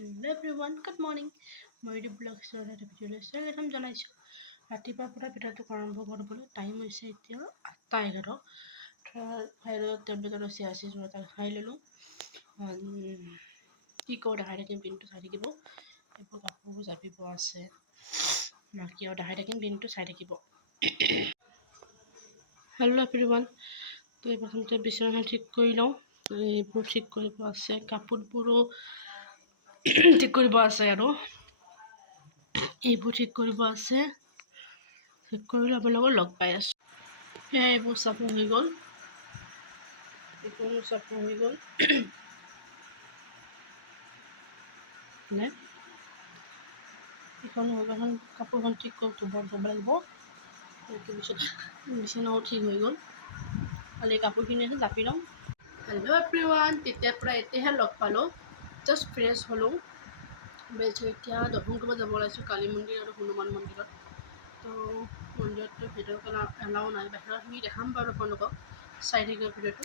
Hello everyone, good morning. মই YouTube blog ষ্টৰৰ এটা ভিডিঅ'লৈ স্বাগতম জনাইছোঁ। ৰাতিপুৱাৰ পৰা ভিডিঅ'টো আৰম্ভ কৰিবলৈ টাইম হৈছে এতিয়া 8:11। বাহিৰত টেম্পাৰেচাৰ আছে 80 এটা খাই ল'লোঁ। কি কৰোঁ দেখাই থাকিম, দিনটো চাই থাকিব। এইবোৰ কাপোৰবোৰ জাপিব আছে, বাকী আৰু দেখাই থাকিম, দিনটো চাই থাকিব। হেল্ল' এভৰিৱান, তো এই প্ৰথমতে বিচনাখন ঠিক কৰি লওঁ। এইবোৰ ঠিক কৰিব আছে, কাপোৰবোৰো ঠিক কৰিব আছে আৰু এইবোৰ ঠিক কৰিব আছে। ঠিক কৰিলে আপোনালোকক লগ পাই আছোঁ। সেয়া এইবোৰ চাফা হৈ গ'ল, এইবোৰ চাফা হৈ গ'ল। এইখন কাপোৰখন ঠিক কৰি ধুব লাগিব। পিছত বিচনাও ঠিক হৈ গ'ল, খালি কাপোৰখিনি আছে জাপি লওঁ। হেল্ল' এভৰিৱান, তেতিয়াৰ পৰা এতিয়াহে লগ পালোঁ। জাষ্ট ফ্ৰেছ হ'লোঁ। এতিয়া দৰ্শন কৰিব যাব ওলাইছোঁ কালী মন্দিৰ আৰু হনুমান মন্দিৰত। তো মন্দিৰততো ভিডিঅ' এলাও নাই, বাহিৰৰখিনি দেখাম বাৰু আপোনালোকক, চাই থাকিব ভিডিঅ'টো।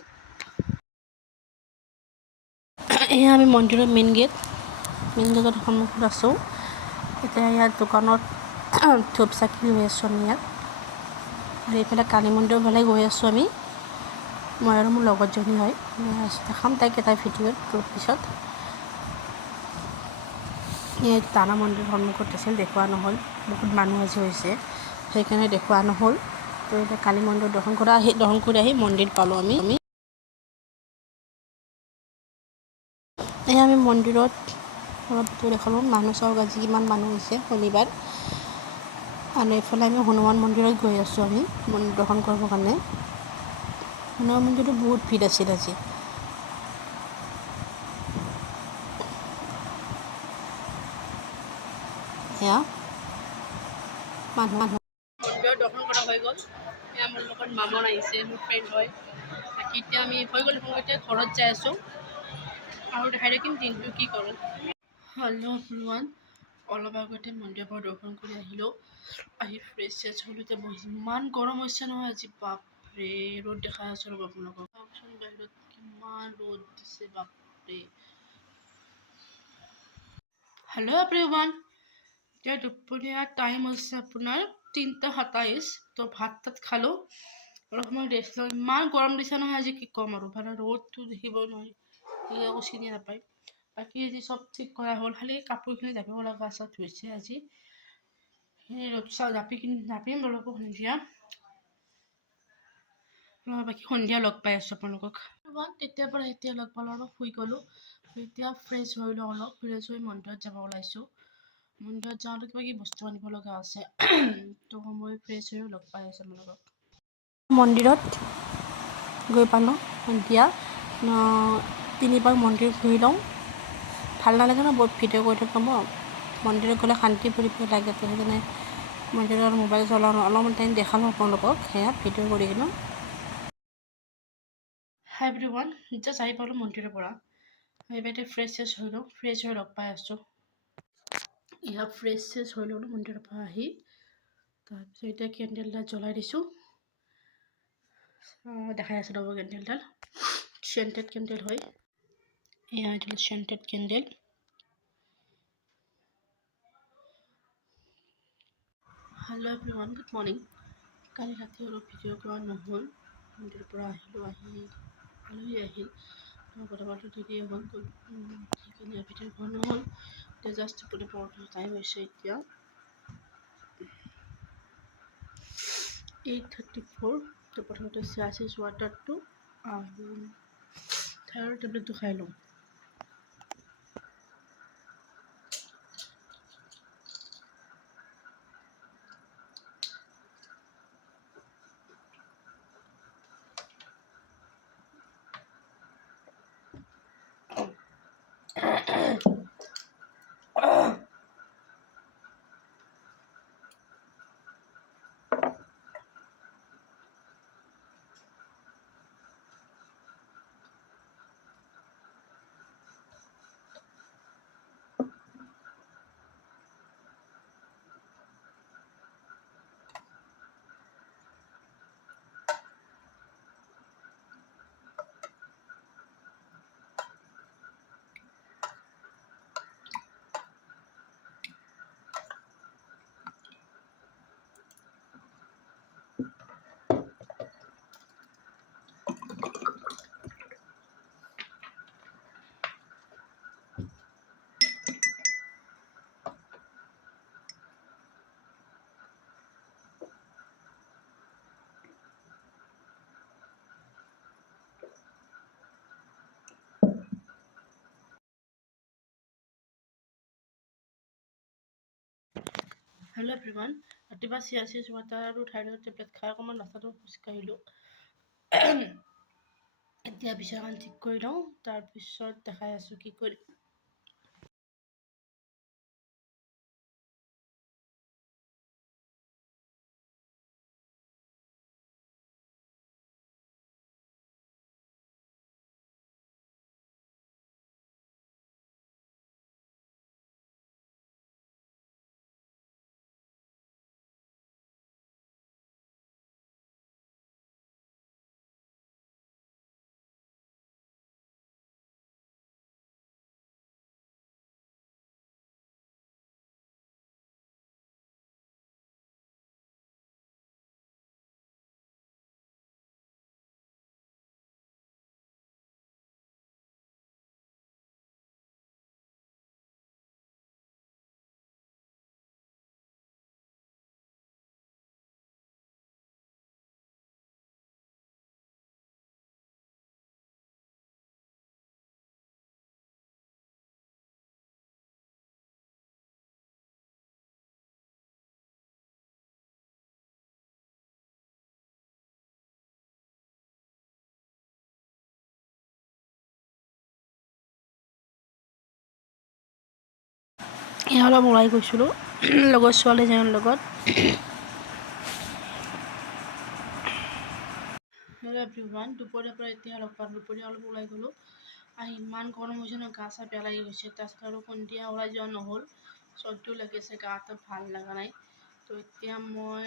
এয়া আমি মন্দিৰৰ মেইন গেটৰ সন্মুখত আছোঁ। এতিয়া ইয়াত দোকানত ধূপ চাকি লৈ আছোঁ আমি ইয়াত, আৰু এইফালে কালী মন্দিৰৰ ফালে গৈ আছোঁ আমি। মই আৰু মোৰ লগতজনী হয়, দেখাম তাইক এটা ভিডিঅ'ত পিছত। এই তাৰা মন্দিৰ সন্মুখত আছিল, দেখুওৱা নহ'ল, বহুত মানুহ আজি হৈছে সেইকাৰণে দেখুওৱা নহ'ল। তো এতিয়া কালী মন্দিৰ দৰ্শন কৰি আহি মন্দিৰ পালোঁ আমি। আমি মন্দিৰত অলপ দেখালোঁ, মানুহ চাওক আজি কিমান মানুহ হৈছে, শনিবাৰ। আৰু এইফালে আমি হনুমান মন্দিৰত গৈ আছোঁ আমি মন্দিৰ দৰ্শন কৰিবৰ কাৰণে। হনুমান মন্দিৰতো বহুত ভিৰ আছিল আজি। সেয়া মন্দিৰত দৰ্শন কৰা হৈ গ'ল। সেয়া মোৰ লগত মামন আহিছে, মোৰ ফ্ৰেণ্ড হয়। বাকী এতিয়া আমি হৈ গ'ল, মই এতিয়া ঘৰত যাই আছোঁ আৰু দেখাই থাকিম দিনটো কি কৰোঁ। হেল্ল' এভৰিৱান, অলপ আগতে মন্দিৰৰ পৰা দৰ্শন কৰি আহিলোঁ, আহি ফ্ৰেছ হ'লোঁ। এতিয়া বহিছোঁ, ইমান গৰম হৈছে নহয় আজি, বাপৰে। ৰ'দ দেখাই আছোঁ ৰ'ব আপোনালোকক, চাওকচোন বাহিৰত কিমান ৰ'দ দিছে, বাপৰে। হেল্ল' এভৰিৱান, এতিয়া দুপৰীয়া টাইম হৈছে আপোনাৰ 3:27। তো ভাত তাত খালোঁ, অলপ সময় ৰেষ্ট লওঁ। ইমান গৰম দিছে নহয় আজি, কি ক'ম আৰু। মানে ৰ'দটো দেখিব নোৱাৰি, একো চিনি নাপায়। বাকী আজি চব ঠিক কৰা হ'ল, খালি কাপোৰখিনি জাপিব লগা আছে, ধুইছে আজি। সেই জাপিম বাৰু সন্ধিয়া। বাকী সন্ধিয়া লগ পাই আছোঁ আপোনালোকক। তেতিয়াৰ পৰা এতিয়া লগ পালোঁ, অলপ শুই গ'লোঁ। এতিয়া ফ্ৰেছ হৈ লওঁ, অলপ ফ্ৰেছ হৈ মন্দিৰত যাব ওলাইছোঁ। মন্দিৰত যাওঁতে কিবা কিবি বস্তু আনিব লগা আছে, তো মই ফ্ৰেছ হৈ লগ পাই আছোঁ আপোনালোকক। মন্দিৰত গৈ পালোঁ সন্ধিয়া, 3বাৰ মন্দিৰ ঘূৰি লওঁ। ভাল নালাগে ন বহুত ভিডিঅ' কৰি থাকোঁ। মন্দিৰত গ'লে শান্তি ফুৰিব লাগে, তো সেইকাৰণে মন্দিৰত মোবাইল চলাওঁ, অলপমান টাইম দেখালোঁ আপোনালোকক, সেয়া ভিডিঅ' কৰি কিনে। হাই এভৰিৱান, জাষ্ট আহি পালোঁ মন্দিৰৰ পৰা। এইবাৰ ফ্ৰেছ হৈ লওঁ, ফ্ৰেছ হৈ লগ পাই আছোঁ। এয়া ফ্ৰেছ হৈ ল'লোঁ মন্দিৰৰ পৰা আহি। তাৰপিছত এতিয়া কেণ্ডেলডাল জ্বলাই দিছোঁ। দেখাই আছোঁ ৰ'ব, কেণ্ডেলডাল চেণ্টেড কেণ্ডেল হয়। এয়া এইডাল scented candle. Hello' everyone, good morning. কালি ৰাতি অলপ ভিডিঅ' কৰা নহ'ল, মন্দিৰৰ পৰা আহিলোঁ, আলহী আহিল, কথা পাতোঁ দেৰি হ'ল, সেইকাৰণে ভিডিঅ' কৰা নহ'ল। এতিয়া জাষ্ট টোপনি পৰাৰ টাইম হৈছে এতিয়া 8:34। তো প্ৰথমতে চিয়াচিছ ৱাটাৰটো আৰু থাইৰয়ড টেবলেটটো খাই লওঁ। হেল্ল' এভৰিৱান, ৰাতিপুৱা চিয়াচিছ ৱাটাৰ আৰু থাইৰয়ড টেবলেট খাই অকণমান ৰাস্তাটো খোজকাঢ়িলোঁ। এতিয়া বিচনাখন ঠিক কৰি লওঁ, তাৰপিছত দেখাই আছোঁ কি কৰিম। এয়া অলপ ওলাই গৈছিলোঁ লগৰ ছোৱালীজনীৰ লগত। হেল্ল' এভৰিৱান, দুপৰীয়াৰ পৰা এতিয়া দুপৰীয়া অলপ ওলাই গ'লোঁ। ইমান গৰম হৈছে ন, গা চা বেয়া লাগি গৈছে। তাৰপিছত আৰু সন্ধিয়া ওলাই যোৱা নহ'ল, চৰ্দিও লাগিছে, গাটো ভাল লগা নাই। তো এতিয়া মই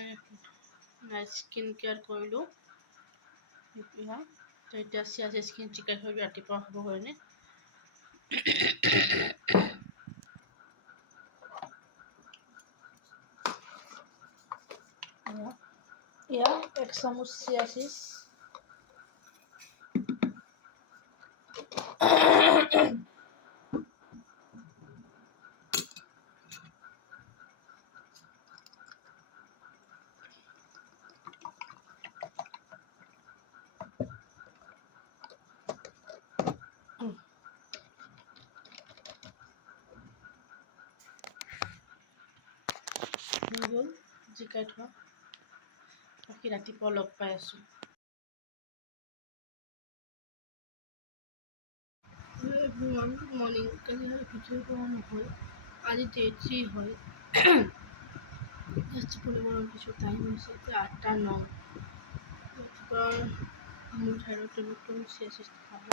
স্কিন কেয়াৰ কৰিলোঁ। তো এতিয়া চিয়াচিছ স্কিন কেয়াৰ কৰি ৰাতিপুৱা হ'ব কাৰণে এয়া 1 চামুচ চিয়াচিছ। জিকাই থোৱা বাকী ৰাতিপুৱা লগ পাই আছোঁ। Everyone, good morning. কালি ভিডিঅ' কৰা নহ'ল, আজি ডে 3 হয়। টোপনিৰ কিছু টাইম হৈছে, এতিয়া 8:09। ৰাতিপুৱা মোৰ থাইৰয়ড টেবলেটটো চিয়াচিছ খাব।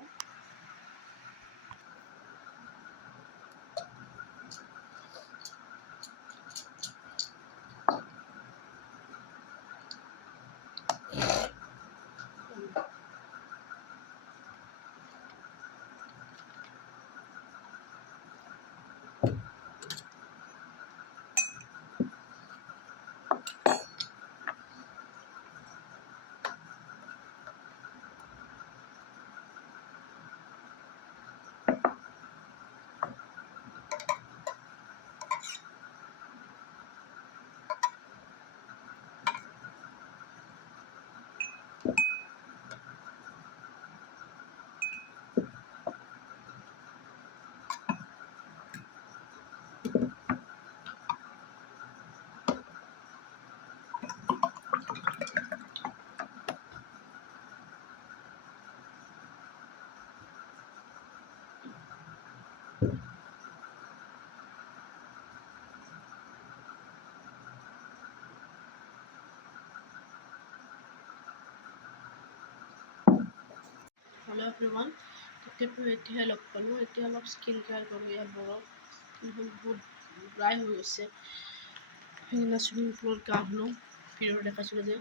হেল্ল' এভৰিৱান, এতিয়াহে লগ পালোঁ। এতিয়া অলপ স্কিন কেয়াৰ কৰোঁ। ইয়াৰ বৰফ স্কিনখন বহুত ড্ৰাই হৈ গৈছে। সেইদিনা চুইমিং পুলত গা ধুলোঁ, ভিডিঅ'ত দেখাইছিলোঁ যে,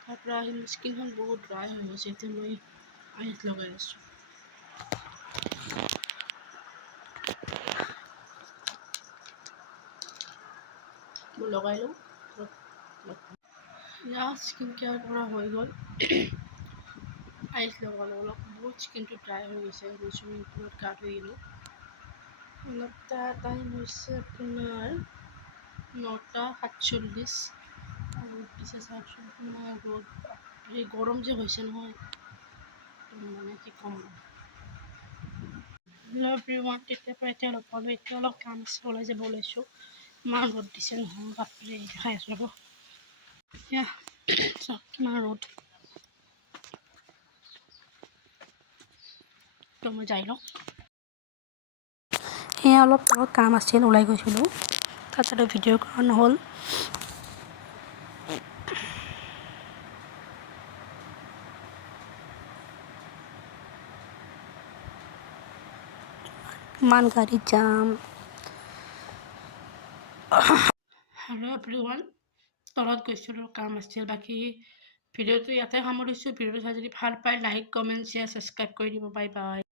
তাৰপৰা আহিলোঁ, স্কিনখন বহুত ড্ৰাই হৈ গৈছে। এতিয়া মই আইচ লগাই আছোঁ। মই লগাই লওঁ। ইয়াৰ স্কিন কেয়াৰ কৰা হৈ গ'ল। আইচ লগালোঁ, অলপ বহুত স্কিনটো ড্ৰাই হৈ গৈছে। মই চুইমিং পুলত গা ধুই আহিলোঁ। অলপ টাইম হৈছে আপোনাৰ 9:47 আৰু পিছে চাওকচোন আপোনাৰ ৰ'দ, এই গৰম যে হৈছে নহয়, মানে কি ক'ম। হেল্ল' এভৰিৱান, তেতিয়াৰ পৰা এতিয়া লগ পালোঁ। এতিয়া অলপ কাম আছে, ওলাই যাব ওলাইছোঁ। ইমান ৰ'দ দিছে নহয় বাপৰে দেখাই আছোঁ ৰ'ব এয়া চাওক কিমান ৰ'দ তো মই যাই লওঁ এয়া অলপ কাম আছিল ওলাই গৈছিলোঁ তাতে ভিডিঅ' কৰা নহ'ল ইমান গাড়ী যাম হেল্ল' এভৰিৱান তলত গৈছিলোঁ কাম আছিল বাকী ভিডিঅ'টো ইয়াতে সামৰিছোঁ ভিডিঅ'টো চাই যদি ভাল পায় লাইক কমেণ্ট শ্বেয়াৰ ছাবস্ক্ৰাইব কৰি দিব বাই বাই